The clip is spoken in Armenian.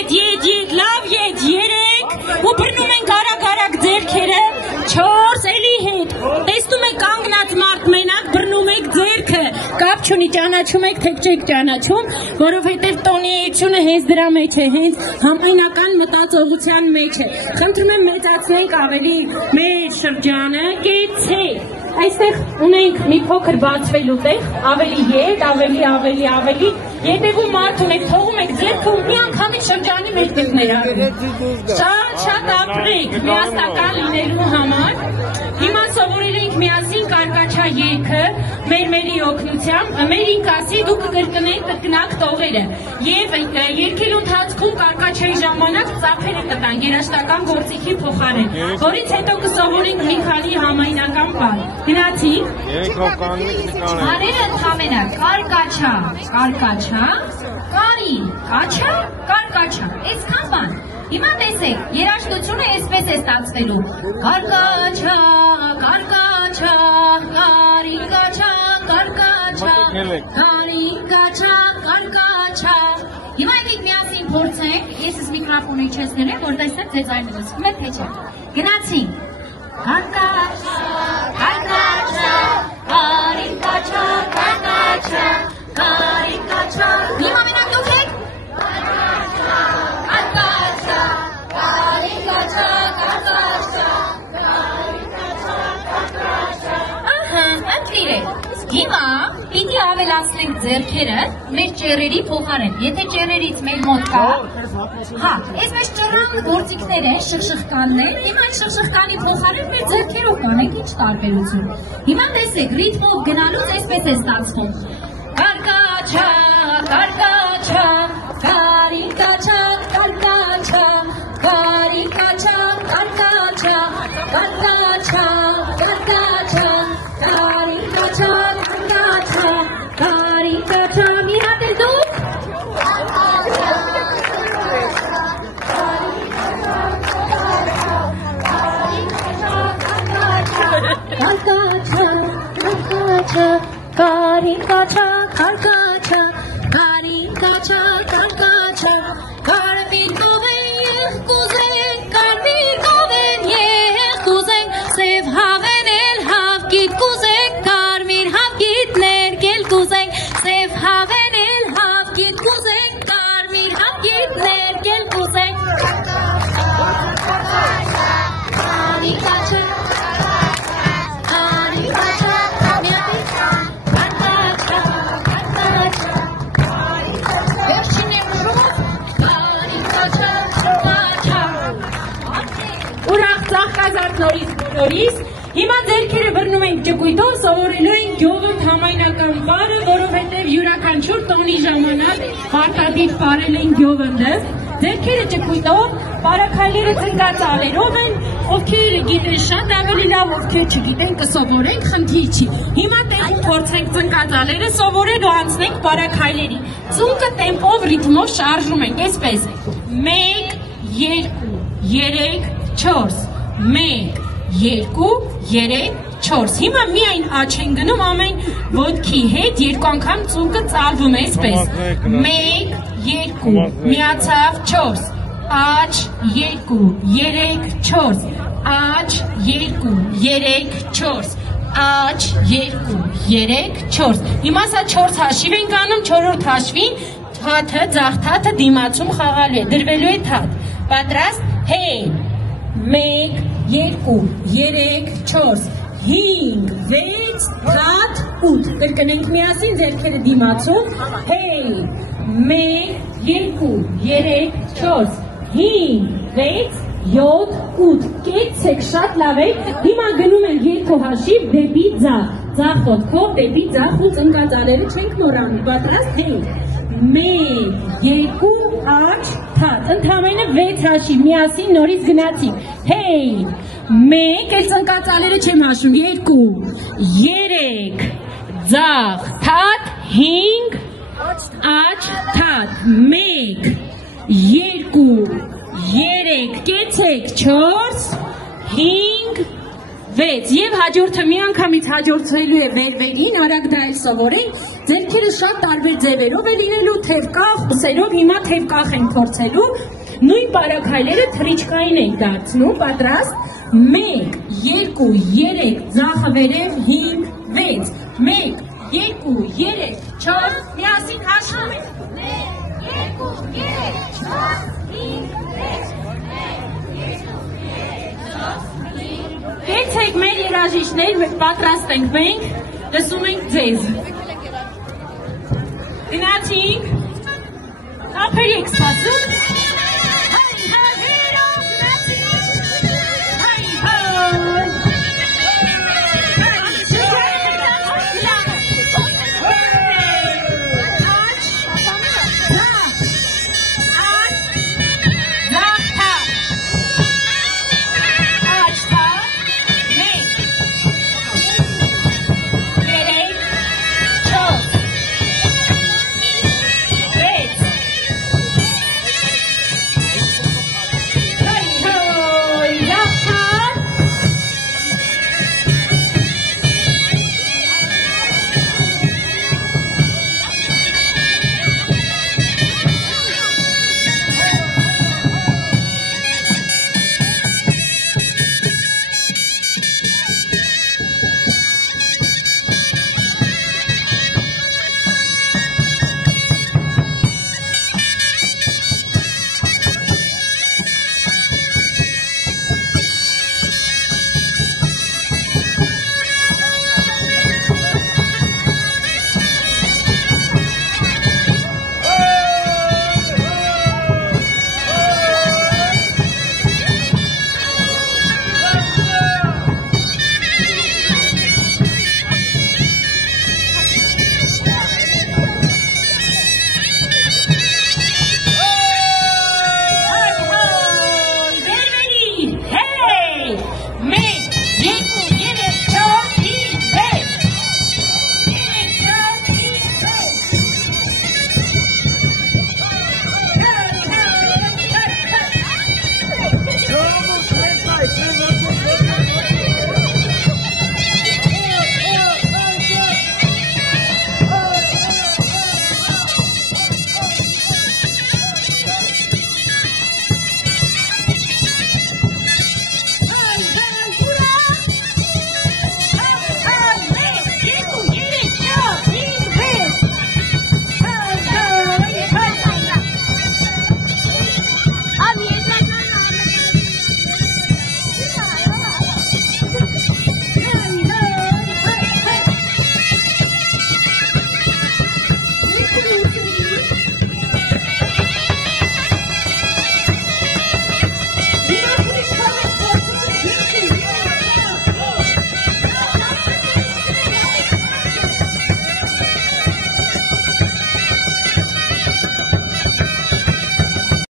եդ, լավ եդ, 3 ու բռնում ենք արագ ձերքերը 4 էլի հետ տեսնում եք կանգնած մարդ մենակ բռնում եք ձերքը կապ չունի ճանաչում եք թե չեք ճանաչում որովհետև տոնի էությունը հենց դրա մեջ է հենց համայնական մտածողության մեջ է խնդրում եմ մեծացնենք ավելի մեր շրջանը կեցեք այստեղ ունենք մի փոքր բացվելու տեղ, ավելի ետ, ավելի, ետևում մարդ ունեք, թողում եք ձերքը ու մի անգամից շրջանի մեջ եք ներառում։ Շատ ապրեք, միասնական լինելու համար։ Հիմա սովորել ենք միասին կարկաչա երգը, մերի օգնությամբ, մեր ինքասի դուք կկրկնեք կրկնակ տողերը։ Եվ երգելու ընթացքում կարկաչայի ժամանակ ծափերը կտան երաժշտական գործիքի փոխարեն, որից հետո կսովորենք մի քանի համայնական բառ։ Գնացինք։ Հարերը ընդհանրապես կարկաչա, կարի, կարկաչա, այսքան բան։ Հիմա տեսեք, երաժշտությունը այսպես է ստացվելու։ Կարկաչա, կարկաչա։ Հիմա եկեք միասին փորձենք, ես ես միկրոֆոնը իջեցնել եմ, որ տեսնեմ ձեզ այն լսվում է թե չէ։ Գնացինք։ Կարկաչա, Հիմա մենակ դուք եք։ Հիմա պիտի ավելացնենք ձեռքերը մեր ճեռերի փոխարեն, եթե ճեռերից մեր մոտ կա, հա, այսպես ճռան գործիքներ են, շխշխկաններ, հիմա այն շխշխկանի փոխարեն մեր ձեռքերով կանենք ինչ տարբերություն։ Հիմա տեսեք, ռիթմով գնալուց այսպես է ստացվում։ Կարկաչա, կարիկաչա, կարկաչա, կարիկաչա, կարկաչա, կարկաչա, կարկաչա, կարիկաչա, կարիկաչա, մի հատ էլ դուք։ Կարիկաչա, կարկաչա, կարիկաչա, կարկաչա, կարմիր կովեն կուզեն, կարմիր կովեն կուզեն, սև հավենել հավգիտ կուզեն, կարմիր հավգիտներ կել կուզեն, սև հավենել հավգիտ կուզեն, կարմիր հավգիտներ կել կուզեն, կարիկաչա, նորից, հիմա ձերքերը բռնում ենք ճկույտով, սովորելու ենք գյովընդ համայնական բառը, որովհետև յուրաքանչյուր տոնի ժամանակ պարտադիր պարել են գյովընդը, ձերքերը ճկույտով, պարաքայլերը ծնկածալերով են, ովքեր գիտեն շատ ավելի լավ, ովքեր չգիտեն կսովորենք, խնդիր չի։ Հիմա տեղում փորձենք ծնկածալերը սովորել ու անցնենք պարաքայլերի։ Ծունկը տեմպով, ռիթմով շարժում ենք, այսպես, 1, 2, 3, 4, 1, 2, 3, 4 Հիմա միայն աչ են գնում ամեն ոտքի հետ երկու անգամ ծունկը ծալվում է այսպես 1, 2, միացավ 4 աչ 2, 3, 4 աչ 2, 3, 4 աչ 2, 3, 4 Հիմա սա 4 հաշիվ ենք անում 4-րդ հաշվին թաթը, ձախ թաթը դիմացում խաղալու է դրվելու է թաթ պատրաստ հեյ 1, 2, 3, 4, 5, 6, 7, 8 Կրկնենք միասին ձեռքերը դիմացում Հեյ 1, 2, 3, 4, 5, 6, 7, 8 Կեցեք շատ լավ է Հիմա գնում ենք երկու հաշիվ դեպի ձախ Ձախ ոտքով դեպի ձախ ու ծնկածալերը չենք մոռանում Պատրաստ հեյ 1, 2, աչ, թաթ Ընդամենը 6 հաշիվ միասին նորից գնացինք Հեյ 1, էլ ծնկածալերը չեմ հաշվում 2, 3, ձախ, թաթ 5, աչ, թաթ 1, 2, 3, կեցեք 4, 5, 6 Եվ հաջորդը մի անգամից հաջորդվելու է վերվերին, արագ դա էլ սովորենք, ձեռքերը շատ տարբեր ձևերով է լինելու, թև կախ, ուսերով, հիմա թև կախ ենք փորձելու, նույն բարակայլերը թռիչքային ենք դարձնում, պատրաստ, 1, 2, 3, ձախը վերև, 5, 6, 1, 2, 3, 4, միասին հաշվում ենք, 1, 2, 3, 4, 5, 6, Կեցեք մեր երաժիշտներ, պատրաստ ենք մենք, լսում ենք ձեզ։ Գնացինք, ապեր եք սպասում։